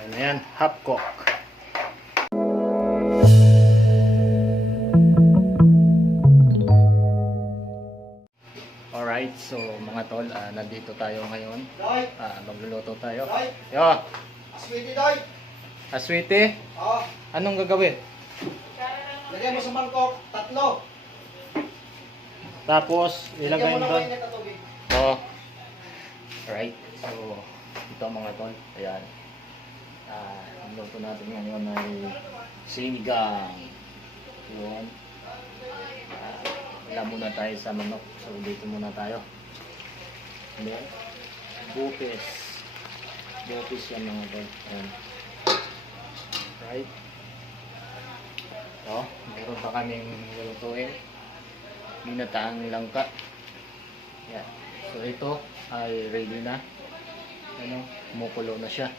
Ayan na yan, half cook. Alright, so mga tol, nandito tayo ngayon. Magluluto tayo. Yo! Aswiti, Doy! Aswiti, Oo. anong gagawin? Lagyan mo sa mangkok, 3. Tapos, ilagay Lagyan mo mo ng doon. mainit na tubig. Oo. Alright, so ito mga tol. Ayan. Ang luto natin ngayon ay sinigang. Yun. Wala muna tayo sa manok. So dito muna tayo. And then, bupis. Bupis yan mga tol. Ayan. Right. So, mayroon pa kaming lulutuin. Binataang langka. Yan. So ito ay ready na. Ano, kumukulo na siya.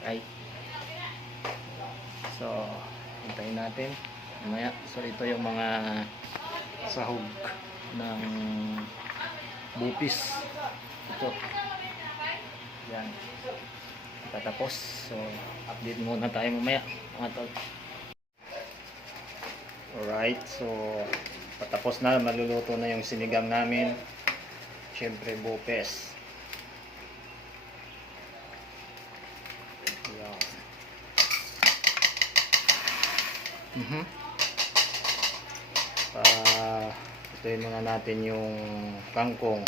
Right. So, hintayin natin. Mamaya. So ito yung mga sahog ng bupis. Ito. Yan. Tatapos. So, update muna tayo mamaya, mga tol. Alright. So, patapos na. Maluluto na yung sinigang namin. Siyempre, bupis. Yan. Ituin muna natin yung kangkong.